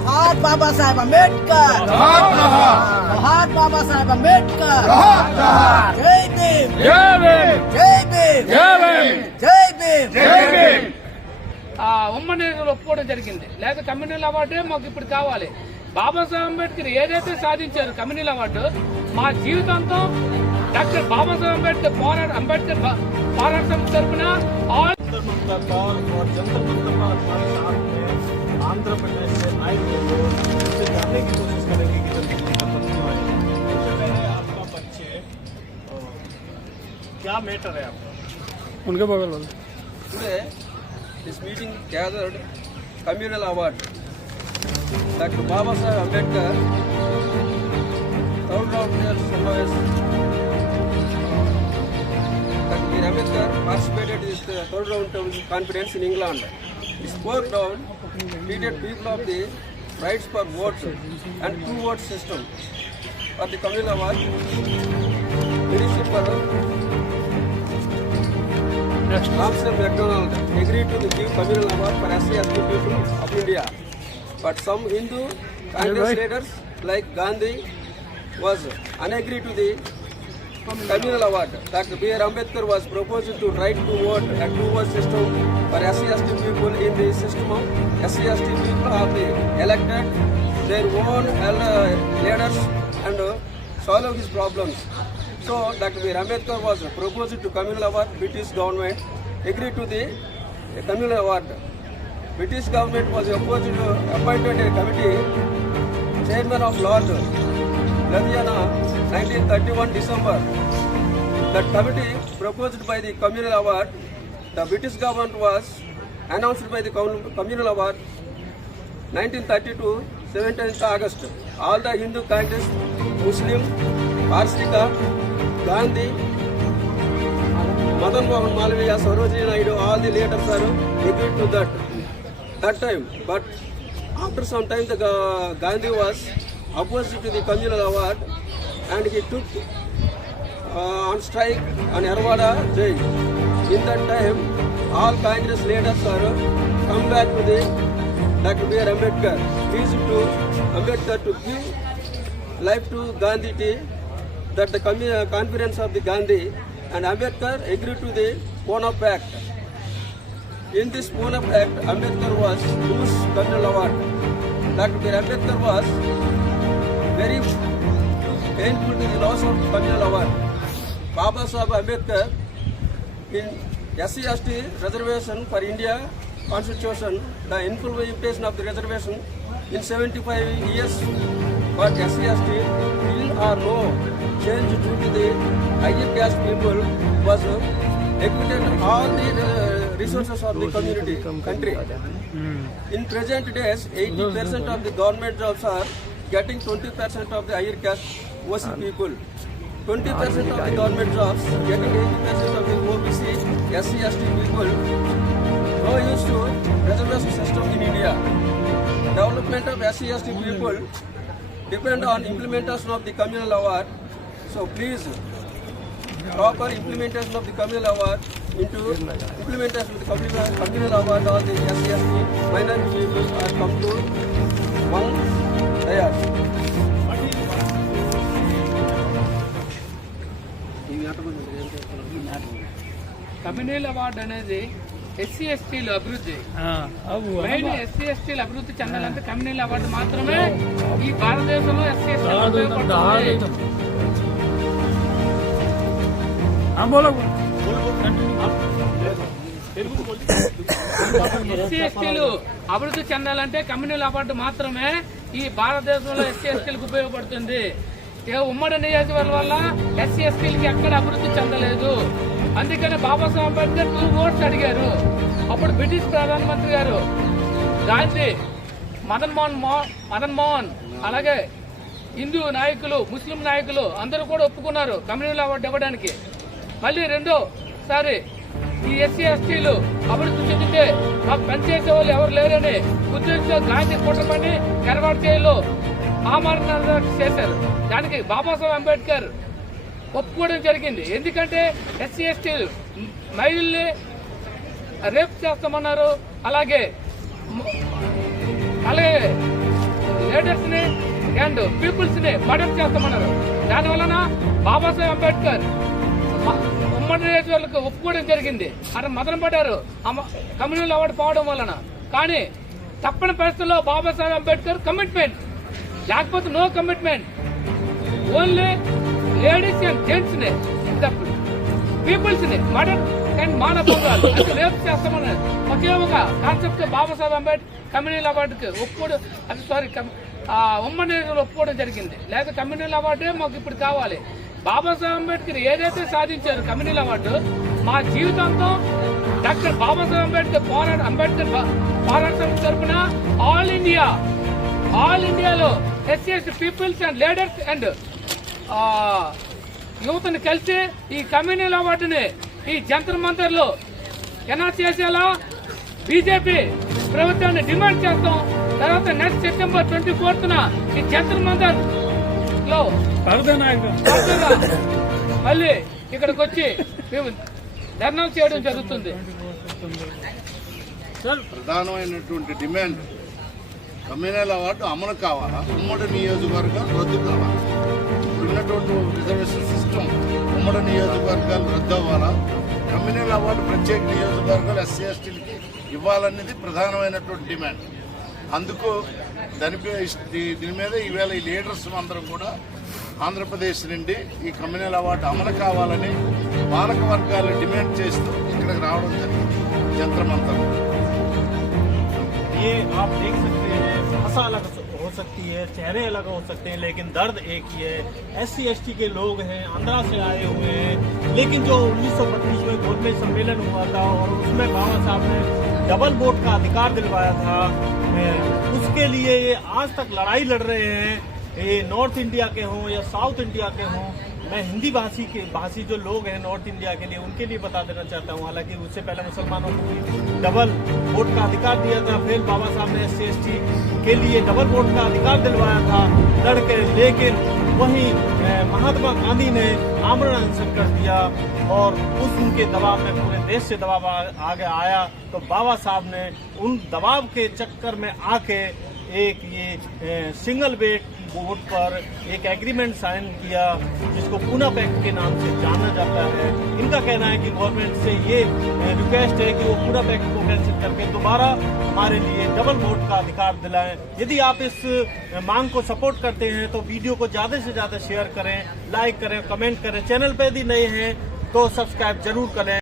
जोहार बाबा साहेब अम्बेडकर, जोहार बाबा साहेब अम्बेडकर, जय भीम, जय भीम, जय भीम, जय भीम, जय भीम. ఉమ్మడి ఒప్పుకోవడం జరిగింది. లేదా కమ్యూనల్ అవార్డే మాకు ఇప్పుడు కావాలి. బాబాసాహెబ్ అంబేద్కర్ ఏదైతే సాధించారు కమ్యూనల్ అవార్డు, మా జీవితాంతం డాక్టర్ బాబాసాహెబ్ అంబేద్కర్ పోరాటం తరఫున आंध्र प्रदेश से आए हुए लोग उसे जानने की कोशिश करेंगे कि जल्दी का बच्चों आए. सबसे पहले आपका बच्चे क्या मैटर है आपका? उनके बगल वाले. Today, this meeting gathered communal award. Dr. Baba Saheb Ambedkar, third round service. Dr. Ambedkar participated in the third round of conference in England. He spoke down, treated people of the rights for votes and two-vote system for the communal award. Leadership for Ramsey MacDonald agreed to give communal award for SC/ST people of India, but some Hindu Congress leaders like Gandhi was unagreed to the communal award. Dr. B.R. Ambedkar was proposed to right to vote and two-vote system for SC/ST people. In the system of SC/ST people have elected their own leaders and solve his problems. So Dr. B.R. Ambedkar was proposed to communal award. British government agreed to the communal award. British government was appointed a committee, chairman of Lord Ludhiana, 1931 December. That committee proposed by the communal award. The British government was announced by the communal award 1932 17th August. All the Hindu Congress, Muslim, Parsika, Gandhi, Madan Mohan Malviya, Sarojini Naidu, all the leaders are agreed to that time. But after some time, the Gandhi was opposed to the communal award, and he took on strike on Yerwada jail. In that time, all Congress leaders are come back to the Dr. B.R. Ambedkar. Please to Ambedkar to give life to Gandhi tea, that the conference of the Gandhi and Ambedkar agreed to the Pune Pact. In this Pune Pact, Ambedkar was lose communal award. Dr. B.R. Ambedkar was very painful to the loss of communal award. Baba Saheb Ambedkar in SC/ST reservation for India Constitution, the implementation of the reservation in 75 years for SC/ST still or no change due to the higher caste people was equated all the resources of the community country. In present days, 80% of the government jobs are getting 20% of the higher caste OC people. 20% of the government jobs getting 80% of the OBC, SC/ST people. No use to reservation system in India. Development of SC/ST people depend on implementation of the communal award. So please, proper implementation of the communal award into implementation of the communal award, all the SC/ST minority people are come to one dayas. Communal award అనేది SC/STలు అభివృద్ధి, మెయిన్ SC/STలు అభివృద్ధి చెందాలంటే communal award మాత్రమే ఈ భారతదేశంలో SC/ST SC/STలు అభివృద్ధి చెందాలంటే కమ్యూనల్ అవార్డు మాత్రమే ఈ భారతదేశంలో SC/STలకు ఉపయోగపడుతుంది. ఉమ్మడి నియోజకవర్గం వల్ల SC/STలకి ఎక్కడ అభివృద్ధి చెందలేదు. అందుకని బాబాసాహెబ్ అంబేద్కర్ 2 votes అడిగారు. అప్పుడు బ్రిటిష్ ప్రధానమంత్రి గారు గాంధీ, మదన్ మోహన్ అలాగే హిందూ నాయకులు, ముస్లిం నాయకులు అందరూ కూడా ఒప్పుకున్నారు కమ్యూనల్ అవార్డు ఇవ్వడానికి. మళ్ళీ రెండోసారి ఈ SC/STలు అభివృద్ధి చెందితే మాకు పనిచేసే వాళ్ళు ఎవరు లేరని ఉద్దేశంతో గాంధీ కుట్రపని కరవాడ జైల్లో ఆమరణ చేశారు. దానికి బాబాసాహెబ్ అంబేద్కర్ ఒప్పుకోవడం జరిగింది. ఎందుకంటే SC/STలు మహిళల్ని రేప్ చేస్తామన్నారు. అలాగే లీడర్స్ ని అండ్ పీపుల్స్ ని మర్డర్ చేస్తామన్నారు. దానివలన బాబాసాహెబ్ అంబేద్కర్ ఉమ్మడి నియోజకవర్గాలకు ఒప్పుకోవడం జరిగింది. అక్కడ మదన పడ్డారు కమ్యూనల్ అవార్డు పోవడం వలన. కానీ తప్పని పరిస్థితుల్లో బాబాసాహెబ్ అంబేద్కర్ కమిట్మెంట్, లేకపోతే no commitment, only ladies and gents ని పీపుల్స్ ని మర్డర్ అండ్ మానభంగాలు అంటే రేపు చేస్తామని ఒకే ఒక కాన్సెప్ట్ బాబాసాహెబ్ అంబేద్కర్ కమ్యూనల్ అవార్డుకి ఒప్పుకోవడం, అది సారీ ఉమ్మడి నియోజకవర్గంలో ఒప్పుకోవడం జరిగింది. లేదా కమ్యూనల్ అవార్డే మాకు ఇప్పుడు కావాలి. బాబాసాహెబ్ అంబేద్కర్ ఏదైతే సాధించారు కమ్యూనల్ అవార్డు, మా జీవితాంతం డాక్టర్ బాబాసాహెబ్ అంబేద్కర్ పోరాట సమితి తరఫున ఆల్ ఇండియాలో SC ST peoples and leaders and యువతను కలిసి ఈ కమ్యూనల్ అవార్డుని ఈ జంతర్ మంతర్లో ఎనార్స్ చేసేలా బీజేపీ ప్రభుత్వాన్ని డిమాండ్ చేస్తాం. తర్వాత నెక్స్ట్ సెప్టెంబర్ 24న ఈ జంతర్ మంతర్ లో మళ్ళీ ఇక్కడికి వచ్చి మేము ధర్నాలు చేయడం జరుగుతుంది. ప్రధానమైనటువంటి డిమాండ్ కమ్యూనల్ అవార్డు అమలు కావాలా, ఉమ్మడి నియోజకవర్గాలు రద్దు కావాలా, ఉన్నటువంటి రిజర్వేషన్ సిస్టమ్ ఉమ్మడి నియోజకవర్గాలు రద్దు అవ్వాలా, కమ్యూనల్ అవార్డు ప్రత్యేక నియోజకవర్గాలు ఎస్సీ ఎస్టీలకి ఇవ్వాలనేది ప్రధానమైనటువంటి డిమాండ్. అందుకు దీని మీద ఈవేళ ఈ లీడర్స్ అందరం కూడా ఆంధ్రప్రదేశ్ నుండి ఈ కమ్యూనల్ అవార్డు అమలు కావాలని పాలక వర్గాలు డిమాండ్ చేస్తూ ఇక్కడికి రావడం జరిగింది జంతర్ మంతర్. ये आप देख सकते हैं, भाषा अलग हो सकती है, चेहरे अलग हो सकते हैं, लेकिन दर्द एक ही है। SC ST के लोग हैं, आंध्रा से आए हुए हैं, लेकिन जो 1925 में गोलमेज सम्मेलन हुआ था और उसमें बाबा साहब ने डबल वोट का अधिकार दिलवाया था, उसके लिए ये आज तक लड़ाई लड़ रहे हैं। ये नॉर्थ इंडिया के हों या साउथ इंडिया के हों, मैं हिंदी भाषी जो लोग हैं नॉर्थ इंडिया के लिए, उनके लिए बता देना चाहता हूँ। हालांकि उससे पहले मुसलमानों को डबल वोट का अधिकार दिया था, फिर बाबा साहब ने SC ST के लिए डबल वोट का अधिकार दिलवाया था लड़के, लेकिन वहीं महात्मा गांधी ने आमरण अनशन कर दिया और उनके दबाव में पूरे देश से दबाव आगे आया। तो बाबा साहब ने उन दबाव के चक्कर में आके एक ये सिंगल वेट वोट पर एक एग्रीमेंट साइन किया, जिसको पूना पैक्ट के नाम से जाना जाता है। इनका कहना है कि गवर्नमेंट से ये रिक्वेस्ट है कि वो पूना पैक्ट को कैंसिल करके दोबारा हमारे लिए डबल वोट का अधिकार दिलाएं। यदि आप इस मांग को सपोर्ट करते हैं तो वीडियो को ज्यादा से ज्यादा शेयर करें, लाइक करें, कमेंट करें। चैनल पे यदि नए हैं तो सब्सक्राइब जरूर करें।